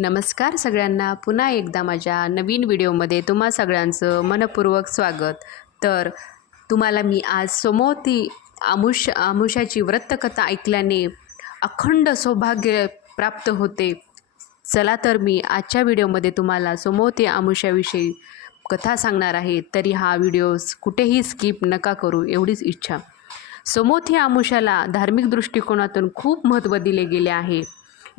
नमस्कार सगळ्यांना. पुन्हा एकदा माझ्या नवीन व्हिडिओमध्ये तुम्हा सगळ्यांचं मनपूर्वक स्वागत. तर तुम्हाला मी आज समोवती आमुष आमुषाची व्रतकथा ऐकल्याने अखंड सौभाग्य प्राप्त होते. चला तर मी आजच्या व्हिडिओमध्ये तुम्हाला समोवती आमुषाविषयी कथा सांगणार आहे. तरी हा व्हिडिओ कुठेही स्किप नका करू एवढीच इच्छा. सोमोथी आमुषाला धार्मिक दृष्टिकोनातून खूप महत्त्व दिले गेले आहे.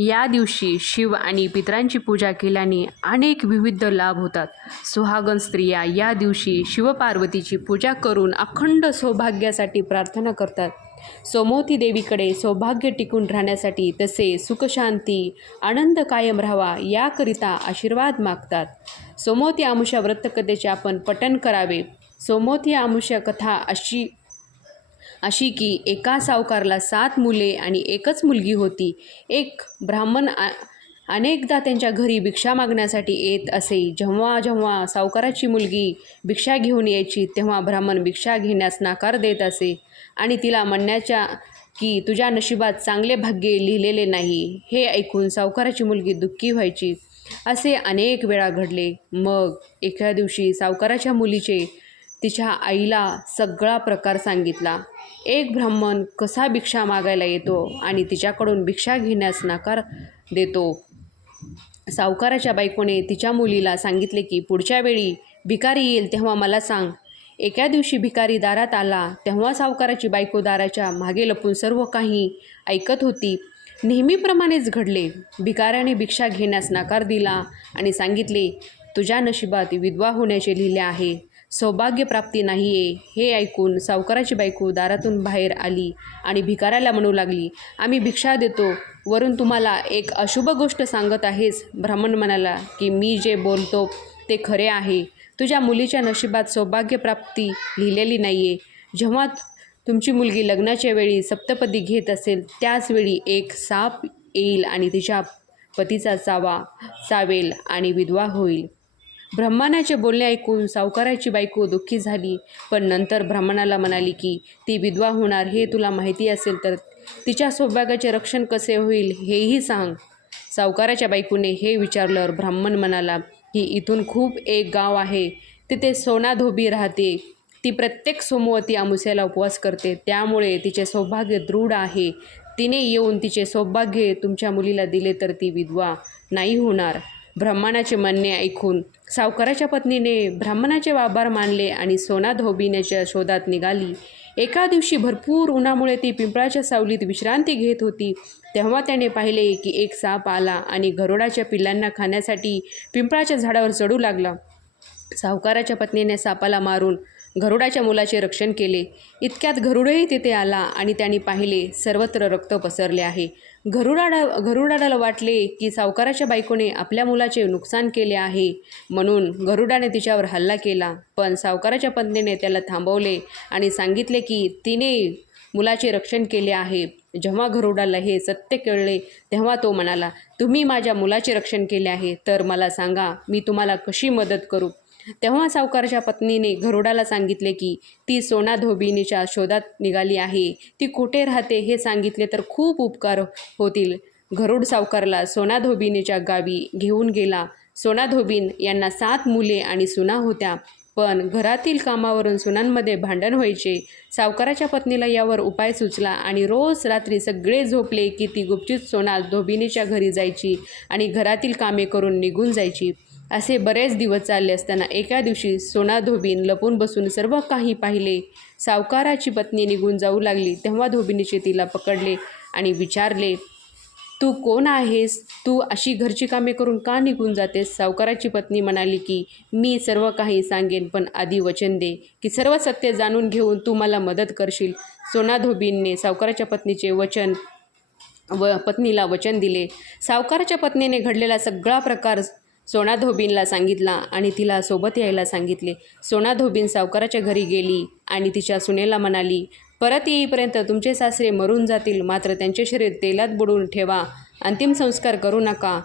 या दिवशी शिव आणि पितरांची पूजा केल्याने अनेक विविध लाभ होतात. सुहागन स्त्रिया या दिवशी शिवपार्वतीची पूजा करून अखंड सौभाग्यासाठी प्रार्थना करतात. सोमोती देवीकडे सौभाग्य टिकून राहण्यासाठी तसे सुखशांती आनंद कायम राहावा याकरिता आशीर्वाद मागतात. सोमोती आमुषा व्रतकथेचे आपण पठन करावे. सोमोती आमुषा कथा अशी अशी की एका सावकारला सात मुले आणि एकच मुलगी होती. एक ब्राह्मण आ अनेकदा त्यांच्या घरी भिक्षा मागण्यासाठी येत असे. जेव्हा जेव्हा सावकाराची मुलगी भिक्षा घेऊन यायची तेव्हा ब्राह्मण भिक्षा घेण्यास नकार देत असे आणि तिला म्हणण्याच्या की तुझ्या नशिबात चांगले भाग्य लिहिलेले नाही. हे ऐकून सावकाराची मुलगी दुःखी व्हायची. असे अनेक वेळा घडले. मग एका दिवशी सावकाराच्या मुलीचे तिच्या आईला सगळा प्रकार सांगितला. एक ब्राह्मण कसा भिक्षा मागायला येतो आणि तिच्याकडून भिक्षा घेण्यास नकार देतो? सावकाराच्या बायकोने तिच्या मुलीला सांगितले की पुढच्या वेळी भिकारी येईल तेव्हा मला सांग. एका दिवशी भिकारी दारात आला तेव्हा सावकाराची बायको दाराच्या मागे लपून सर्व काही ऐकत होती. नेहमीप्रमाणेच घडले. भिकाऱ्याने भिक्षा घेण्यास नकार दिला आणि सांगितले तुझ्या नशिबात विधवा होण्याचे लिहिले आहे. सौभाग्यप्राप्ती नाही आहे हे ऐकून सावकाराची बायको दारातून बाहेर आली आणि भिकाऱ्याला म्हणू लागली आम्ही भिक्षा देतो. वरून तुम्हाला एक अशुभ गोष्ट सांगत आहेस. ब्राह्मण म्हणाला की मी जे बोलतो ते खरे आहे. तुझ्या मुलीच्या नशिबात सौभाग्यप्राप्ती लिहिलेली नाही आहे जेव्हा तुमची मुलगी लग्नाच्या वेळी सप्तपदी घेत असेल त्याचवेळी एक साप येईल आणि तिच्या पतीचा चावा चावेल आणि विधवा होईल. ब्रह्मणाचे बोलणे ऐकून सावकाराची बायको दुःखी झाली. पण नंतर ब्राह्मणाला म्हणाली की ती विधवा होणार हे तुला माहिती असेल तर तिच्या सौभाग्याचे रक्षण कसे होईल हेही सांग. सावकाराच्या बायकोने हे विचारल्यावर ब्राह्मण म्हणाला की इथून खूप एक गाव आहे. तिथे सोना धोबी राहते. ती प्रत्येक सोमवती अमुस्याला उपवास करते. त्यामुळे तिचे सौभाग्य दृढ आहे. तिने येऊन तिचे सौभाग्य तुमच्या मुलीला दिले तर ती विधवा नाही होणार. ब्राह्मणाचे म्हणणे ऐकून सावकाराच्या पत्नीने ब्राह्मणाचे आभार मानले आणि सोना धोबिण्याच्या शोधात निघाली एका दिवशी भरपूर उन्हामुळे ती पिंपळाच्या सावलीत विश्रांती घेत होती. तेव्हा त्याने पाहिले की एक साप आला आणि घरोडाच्या पिल्लांना खाण्यासाठी पिंपळाच्या झाडावर चढू लागला. सावकाराच्या पत्नीने सापाला मारून गरुडाच्या मुलाचे रक्षण केले. इतक्यात गरुडही तिथे आला आणि त्यांनी पाहिले सर्वत्र रक्त पसरले आहे. गरुडाडा गरुडाडाला वाटले की सावकाराच्या बायकोने आपल्या मुलाचे नुकसान केले आहे. म्हणून गरुडाने तिच्यावर हल्ला केला पण सावकाराच्या पत्नीने त्याला थांबवले आणि सांगितले की तिने मुलाचे रक्षण केले आहे. जेव्हा गरुडाला हे सत्य कळले तेव्हा तो म्हणाला तुम्ही माझ्या मुलाचे रक्षण केले आहे तर मला सांगा मी तुम्हाला कशी मदत करू? तेव्हा सावकाराच्या पत्नीने घरोडाला सांगितले की ती सोना धोबिनीच्या शोधात निघाली आहे. ती कुठे राहते हे सांगितले तर खूप उपकार होतील. घरोड सावकारला सोना धोबिनीच्या गावी घेऊन गेला. सोना धोबीन यांना सात मुले आणि सुना होत्या. पण घरातील कामावरून सुनांमध्ये भांडण व्हायचे. सावकाराच्या पत्नीला यावर उपाय सुचला आणि रोज रात्री सगळे झोपले की ती गुपचूप सोना धोबिनीच्या घरी जायची आणि घरातील कामे करून निघून जायची. असे बरेच दिवस चालले असताना एका दिवशी सोना धोबीन लपून बसून सर्व काही पाहिले. सावकाराची पत्नी निघून जाऊ लागली. तेव्हा धोबीनीचे तिला पकडले आणि विचारले तू कोण आहेस? तू अशी घरची कामे करून का निघून जातेस? सावकाराची पत्नी म्हणाली की मी सर्व काही सांगेन पण आधी वचन दे की सर्व सत्य जाणून घेऊन तू मला मदत करशील. सोना धोबींने सावकाराच्या पत्नीचे वचन व पत्नीला वचन दिले. सावकाराच्या पत्नीने घडलेला सगळा प्रकार सोना धोबीनला सांगितला आणि तिला सोबत यायला सांगितले. सोना धोबीन सावकाराच्या घरी गेली आणि तिच्या सुनेला म्हणाली परत येईपर्यंत तुमचे सासरे मरून जातील मात्र त्यांचे शरीर तेलात बुडवून ठेवा. अंतिम संस्कार करू नका.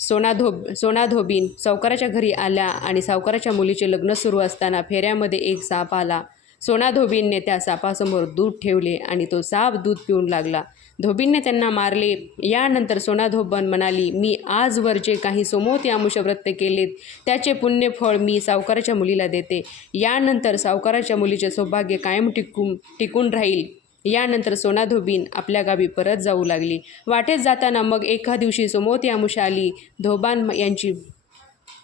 सोना धोब सोना धोबीन सावकाराच्या घरी आल्या आणि सावकाराच्या मुलीचे लग्न सुरू असताना फेऱ्यामध्ये एक साप आला. सोना धोबीनने त्या सापासमोर दूध ठेवले आणि तो साप दूध पिऊन लागला. धोबींनी त्यांना मारले. यानंतर सोना धोबन म्हणाली मी आजवर जे काही सोमवती आमुष व्रत केलेत त्याचे पुण्यफळ मी सावकाराच्या मुलीला देते. यानंतर सावकाराच्या मुलीचे सौभाग्य कायम टिकून टिकून राहील. यानंतर सोना धोबीन आपल्या गावी परत जाऊ लागली. वाटेत जाताना मग एका दिवशी सोमवती आमुषा आली. धोबान यांची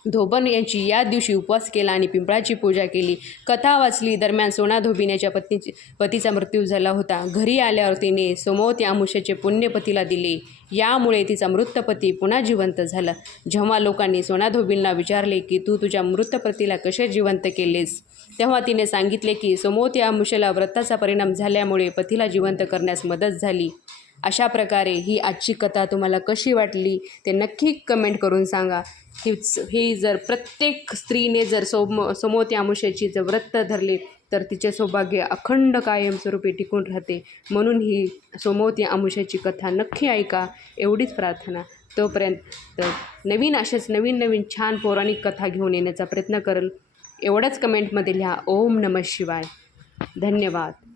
धोबन यांची या दिवशी उपवास केला आणि पिंपळाची पूजा केली. कथा वाचली. दरम्यान सोना धोबीन याच्या पत्नीची पतीचा मृत्यू झाला होता. घरी आल्यावर तिने सोमवती आमुष्याचे पुण्य पतीला दिले. यामुळे तिचा मृत पती पुन्हा जिवंत झाला. जेव्हा लोकांनी सोना धोबींना विचारले की तू तुझ्या मृत पतीला कसे जिवंत केलेस? तेव्हा तिने सांगितले की सोमवती आमुष्याला व्रताचा परिणाम झाल्यामुळे पतीला जिवंत करण्यास मदत झाली. अशा प्रकारे ही आजची कथा तुम्हाला कशी वाटली ते नक्की कमेंट करून सांगा. हीच ही जर प्रत्येक स्त्रीने जर सोम सोमवती आमुष्याची जर व्रत धरले तर तिचे सौभाग्य अखंड कायमस्वरूपी टिकून राहते. म्हणून ही सोमवती आमुष्याची कथा नक्की ऐका एवढीच प्रार्थना. तोपर्यंत तर नवीन अशाच नवीन नवीन छान पौराणिक कथा घेऊन येण्याचा प्रयत्न करेल. एवढंच कमेंटमध्ये लिहा ओम नमः शिवाय. धन्यवाद.